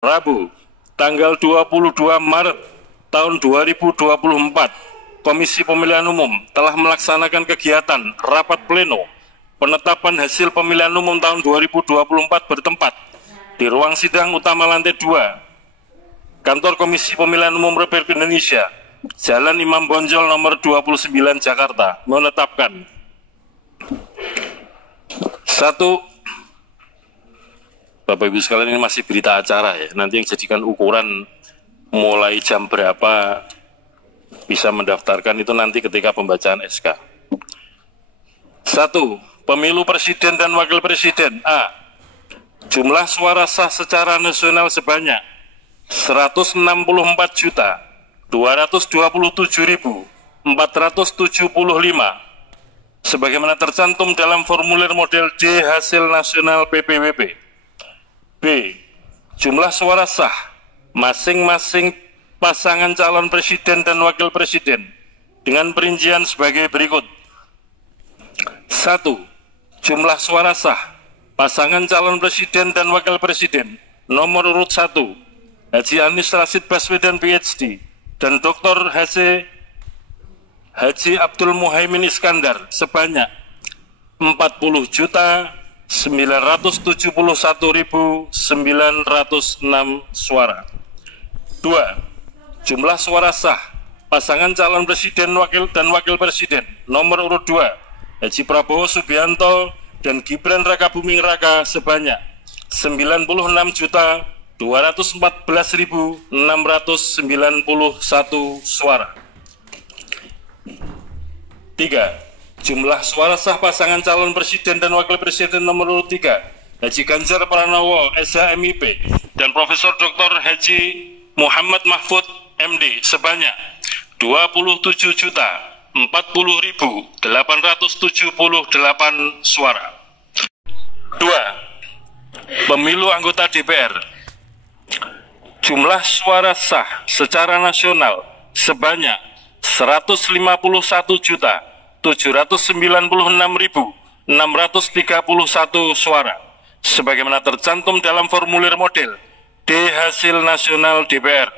Rabu, tanggal 22 Maret tahun 2024, Komisi Pemilihan Umum telah melaksanakan kegiatan rapat pleno penetapan hasil pemilihan umum tahun 2024 bertempat di ruang sidang utama lantai 2, Kantor Komisi Pemilihan Umum Republik Indonesia, Jalan Imam Bonjol nomor 29 Jakarta, menetapkan: 1. Bapak Ibu sekalian, ini masih berita acara ya, nanti yang jadikan ukuran mulai jam berapa bisa mendaftarkan itu nanti ketika pembacaan SK. 1. Pemilu Presiden dan Wakil Presiden. A. Jumlah suara sah secara nasional sebanyak 164.227.475 sebagaimana tercantum dalam formulir model D hasil nasional PPWP. B. Jumlah suara sah masing-masing pasangan calon presiden dan wakil presiden dengan perincian sebagai berikut. 1. Jumlah suara sah pasangan calon presiden dan wakil presiden nomor urut 1 Haji Anies Rashid Baswedan PhD dan Dr. Haji Abdul Muhaimin Iskandar sebanyak 40.971.906 suara. 2. Jumlah suara sah pasangan calon presiden dan wakil presiden nomor urut 2 Haji Prabowo Subianto dan Gibran Rakabuming Raka sebanyak 96.214.691 suara. 3. Jumlah suara sah pasangan calon presiden dan wakil presiden nomor urut 3 Haji Ganjar Pranowo SHMIP dan Profesor Dr. Haji Muhammad Mahfud MD sebanyak 27.040.878 suara. 2. Pemilu anggota DPR. Jumlah suara sah secara nasional sebanyak 151.796.631 suara sebagaimana tercantum dalam formulir model D hasil nasional DPR.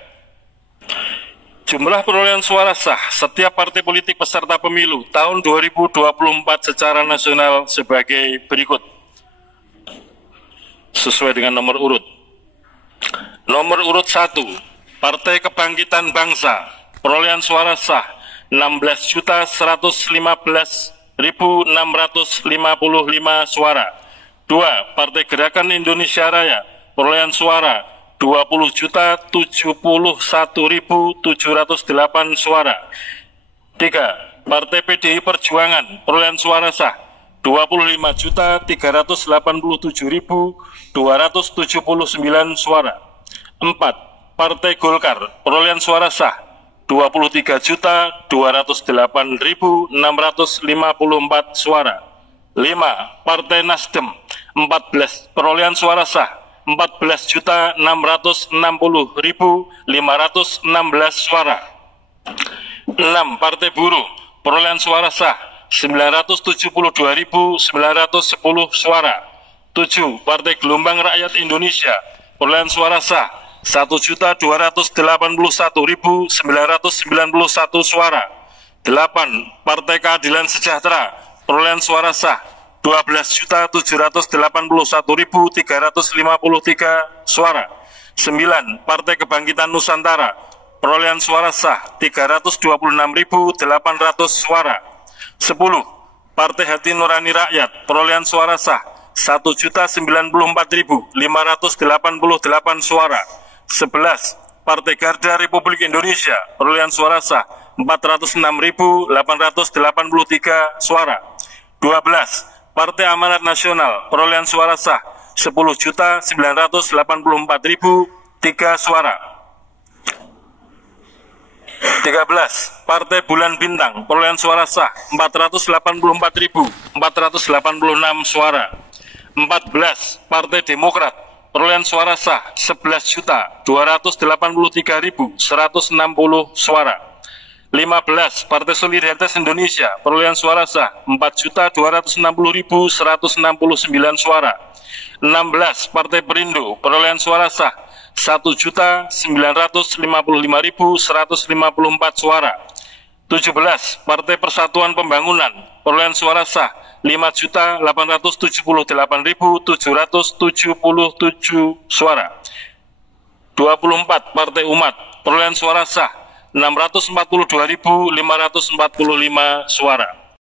Jumlah perolehan suara sah setiap partai politik peserta pemilu tahun 2024 secara nasional sebagai berikut sesuai dengan nomor urut. Nomor urut 1 Partai Kebangkitan Bangsa, perolehan suara sah 16.115.655 suara. 2. Partai Gerakan Indonesia Raya, perolehan suara 20.071.708 suara. 3. Partai PDI Perjuangan, perolehan suara sah 25.387.279 suara. 4. Partai Golkar, perolehan suara sah 23.208.654 suara. 5. Partai Nasdem 14, perolehan suara sah 14.660.516 suara. 6. Partai Buruh, perolehan suara sah 972.910 suara. 7. Partai Gelombang Rakyat Indonesia, perolehan suara sah 1.281.991 suara. 8. Partai Keadilan Sejahtera, perolehan suara sah 12.781.353 suara. 9. Partai Kebangkitan Nusantara, perolehan suara sah 326.800 suara. 10. Partai Hati Nurani Rakyat, perolehan suara sah 1.094.588 suara. 11. Partai Garda Republik Indonesia, perolehan suara sah 406.883 suara. 12. Partai Amanat Nasional, perolehan suara sah 10.984.003 suara. 13. Partai Bulan Bintang, perolehan suara sah 484.486 suara. 14. Partai Demokrat, perolehan suara sah 11.283.160 suara. 15. Partai Solidaritas Indonesia, perolehan suara sah 4.260.169 suara. 16. Partai Perindo, perolehan suara sah 1.955.154 suara. 17. Partai Persatuan Pembangunan, perolehan suara sah 5.878.707 suara. 24. Partai Umat, perolehan suara sah 642.545 suara.